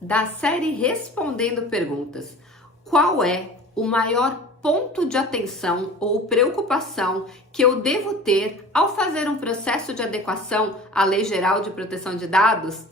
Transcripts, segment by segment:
da série Respondendo Perguntas. Qual é o maior ponto de atenção ou preocupação que eu devo ter ao fazer um processo de adequação à Lei Geral de Proteção de Dados?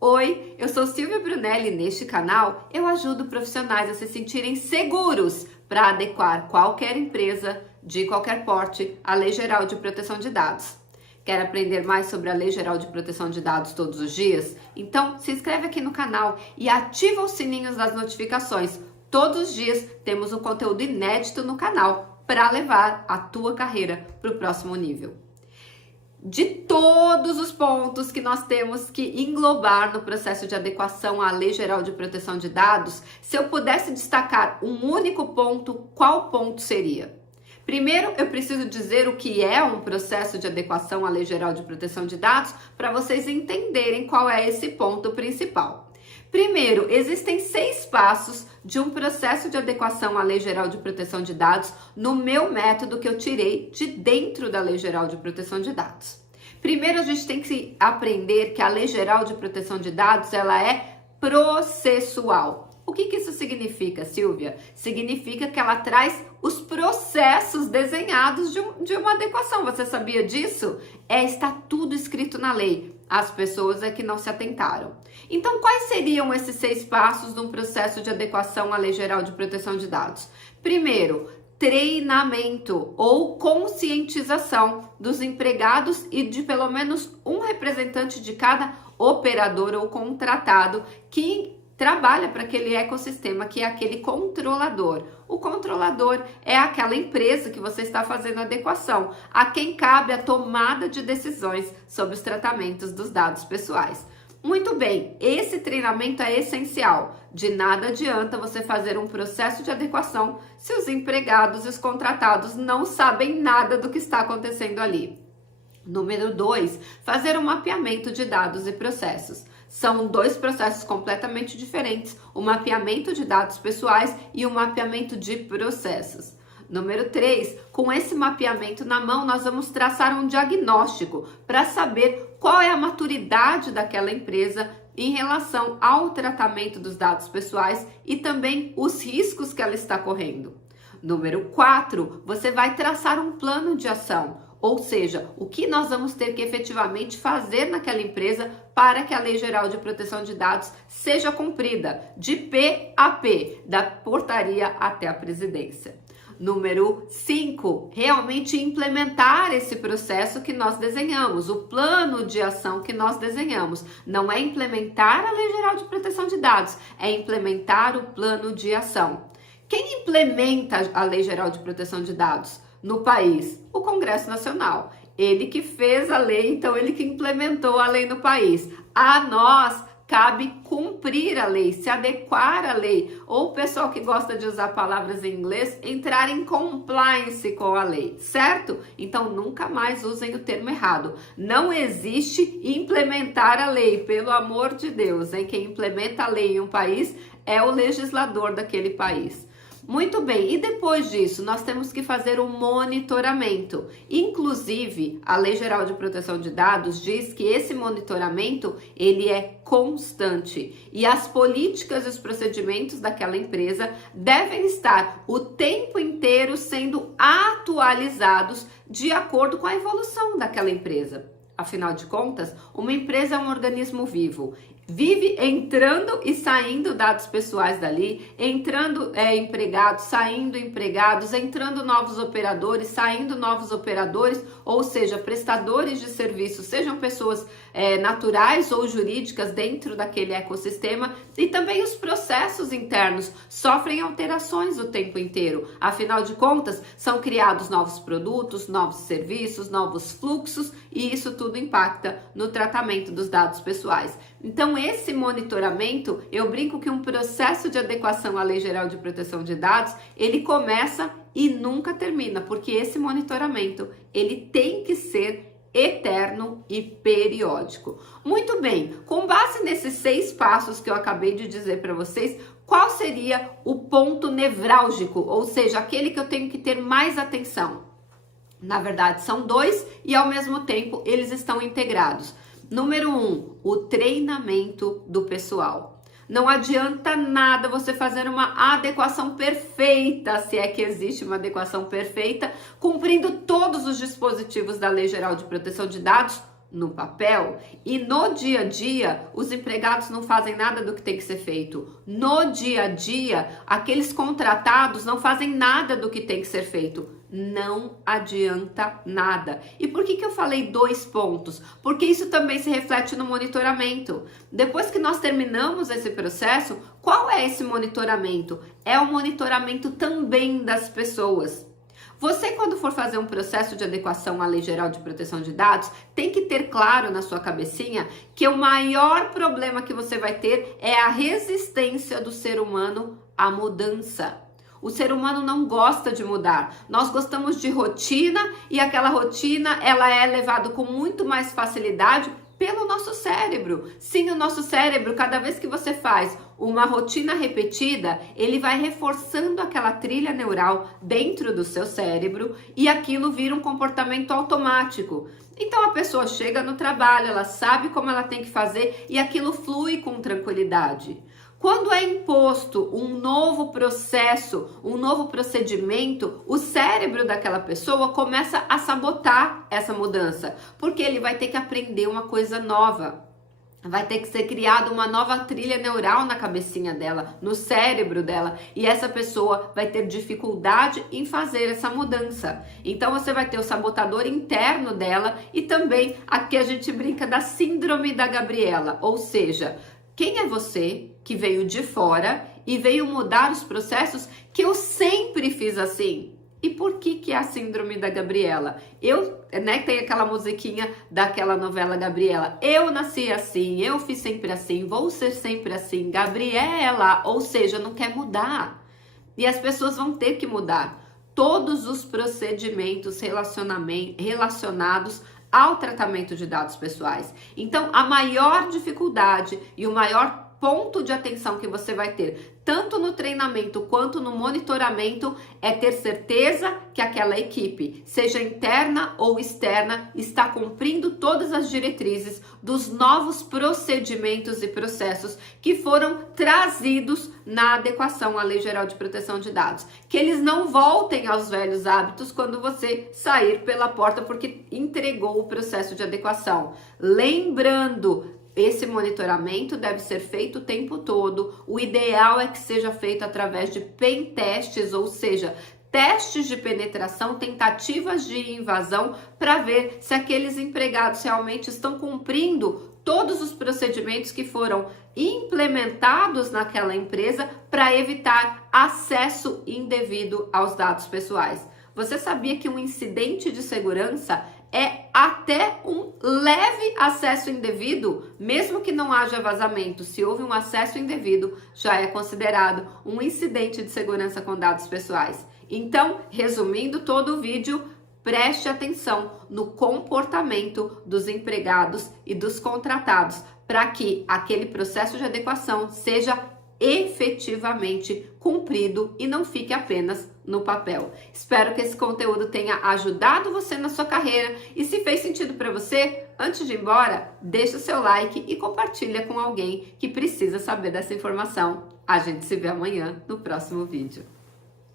Oi, eu sou Silvia Brunelli e neste canal eu ajudo profissionais a se sentirem seguros para adequar qualquer empresa de qualquer porte à Lei Geral de Proteção de Dados. Quer aprender mais sobre a Lei Geral de Proteção de Dados todos os dias? Então se inscreve aqui no canal e ativa os sininhos das notificações. Todos os dias temos um conteúdo inédito no canal para levar a tua carreira para o próximo nível. De todos os pontos que nós temos que englobar no processo de adequação à Lei Geral de Proteção de Dados, se eu pudesse destacar um único ponto, qual ponto seria? Primeiro, eu preciso dizer o que é um processo de adequação à Lei Geral de Proteção de Dados para vocês entenderem qual é esse ponto principal. Primeiro, existem 6 passos de um processo de adequação à Lei Geral de Proteção de Dados no meu método que eu tirei de dentro da Lei Geral de Proteção de Dados. Primeiro, a gente tem que aprender que a Lei Geral de Proteção de Dados ela é processual. O que isso significa, Silvia? Significa que ela traz os processos desenhados de uma adequação. Você sabia disso? Está tudo escrito na lei. As pessoas é que não se atentaram. Então, quais seriam esses 6 passos de um processo de adequação à Lei Geral de Proteção de Dados? Primeiro, treinamento ou conscientização dos empregados e de pelo menos um representante de cada operador ou contratado que trabalha para aquele ecossistema, que é aquele controlador. O controlador é aquela empresa que você está fazendo adequação, a quem cabe a tomada de decisões sobre os tratamentos dos dados pessoais. Muito bem, esse treinamento é essencial. De nada adianta você fazer um processo de adequação se os empregados e os contratados não sabem nada do que está acontecendo ali. Número 2, fazer um mapeamento de dados e processos. São 2 processos completamente diferentes, o mapeamento de dados pessoais e o mapeamento de processos. Número 3, com esse mapeamento na mão, nós vamos traçar um diagnóstico para saber qual é a maturidade daquela empresa em relação ao tratamento dos dados pessoais e também os riscos que ela está correndo. Número 4, você vai traçar um plano de ação. Ou seja, o que nós vamos ter que efetivamente fazer naquela empresa para que a Lei Geral de Proteção de Dados seja cumprida, de P a P, da portaria até a presidência. Número 5, realmente implementar esse processo que nós desenhamos, o plano de ação que nós desenhamos. Não é implementar a Lei Geral de Proteção de Dados, é implementar o plano de ação. Quem implementa a Lei Geral de Proteção de Dados no país? O Congresso Nacional. Ele que fez a lei, então ele que implementou a lei no país. A nós cabe cumprir a lei, se adequar à lei, ou o pessoal que gosta de usar palavras em inglês, entrar em compliance com a lei, certo? Então nunca mais usem o termo errado. Não existe implementar a lei, pelo amor de Deus, hein? Quem implementa a lei em um país é o legislador daquele país. Muito bem, e depois disso nós temos que fazer um monitoramento. Inclusive, a Lei Geral de Proteção de Dados diz que esse monitoramento ele é constante e as políticas e os procedimentos daquela empresa devem estar o tempo inteiro sendo atualizados de acordo com a evolução daquela empresa. Afinal de contas, uma empresa é um organismo vivo. Vive entrando e saindo dados pessoais dali, entrando empregados, saindo empregados, entrando novos operadores, saindo novos operadores, ou seja, prestadores de serviços, sejam pessoas naturais ou jurídicas dentro daquele ecossistema, e também os processos internos sofrem alterações o tempo inteiro. Afinal de contas, são criados novos produtos, novos serviços, novos fluxos, e isso tudo impacta no tratamento dos dados pessoais. Então, esse monitoramento, eu brinco que um processo de adequação à Lei Geral de Proteção de Dados, ele começa e nunca termina, porque esse monitoramento, ele tem que ser eterno e periódico. Muito bem, com base nesses 6 passos que eu acabei de dizer para vocês, qual seria o ponto nevrálgico, ou seja, aquele que eu tenho que ter mais atenção? Na verdade, são 2 e ao mesmo tempo eles estão integrados. Número 1, o treinamento do pessoal. Não adianta nada você fazer uma adequação perfeita, se é que existe uma adequação perfeita, cumprindo todos os dispositivos da Lei Geral de Proteção de Dados no papel, e no dia a dia os empregados não fazem nada do que tem que ser feito. No dia a dia, aqueles contratados não fazem nada do que tem que ser feito. Não adianta nada. E por que eu falei 2 pontos? Porque isso também se reflete no monitoramento. Depois que nós terminamos esse processo, qual é esse monitoramento? É o monitoramento também das pessoas. Você, quando for fazer um processo de adequação à Lei Geral de Proteção de Dados, tem que ter claro na sua cabecinha que o maior problema que você vai ter é a resistência do ser humano à mudança. O ser humano não gosta de mudar. Nós gostamos de rotina e aquela rotina ela é levada com muito mais facilidade pelo nosso cérebro. Sim, o nosso cérebro, cada vez que você faz uma rotina repetida, ele vai reforçando aquela trilha neural dentro do seu cérebro e aquilo vira um comportamento automático. Então a pessoa chega no trabalho, ela sabe como ela tem que fazer e aquilo flui com tranquilidade. Quando é imposto um novo processo, um novo procedimento, o cérebro daquela pessoa começa a sabotar essa mudança, porque ele vai ter que aprender uma coisa nova. Vai ter que ser criada uma nova trilha neural na cabecinha dela, no cérebro dela, e essa pessoa vai ter dificuldade em fazer essa mudança. Então você vai ter o sabotador interno dela e também aqui a gente brinca da síndrome da Gabriela, ou seja, quem é você que veio de fora e veio mudar os processos que eu sempre fiz assim? E por que é a síndrome da Gabriela? Tem aquela musiquinha daquela novela Gabriela. Eu nasci assim, eu fiz sempre assim, vou ser sempre assim, Gabriela. Ou seja, não quer mudar. E as pessoas vão ter que mudar. Todos os procedimentos relacionados ao tratamento de dados pessoais. Então, a maior dificuldade e o maior ponto de atenção que você vai ter, tanto no treinamento quanto no monitoramento, é ter certeza que aquela equipe, seja interna ou externa, está cumprindo todas as diretrizes dos novos procedimentos e processos que foram trazidos na adequação à Lei Geral de Proteção de Dados. Que eles não voltem aos velhos hábitos quando você sair pela porta porque entregou o processo de adequação. Lembrando, esse monitoramento deve ser feito o tempo todo. O ideal é que seja feito através de pen testes, ou seja, testes de penetração, tentativas de invasão, para ver se aqueles empregados realmente estão cumprindo todos os procedimentos que foram implementados naquela empresa para evitar acesso indevido aos dados pessoais. Você sabia que um incidente de segurança é até um leve acesso indevido, mesmo que não haja vazamento? Se houve um acesso indevido, já é considerado um incidente de segurança com dados pessoais. Então, resumindo todo o vídeo, preste atenção no comportamento dos empregados e dos contratados para que aquele processo de adequação seja efetivamente cumprido e não fique apenas no papel. Espero que esse conteúdo tenha ajudado você na sua carreira e se fez sentido para você, antes de ir embora, deixa o seu like e compartilha com alguém que precisa saber dessa informação. A gente se vê amanhã no próximo vídeo.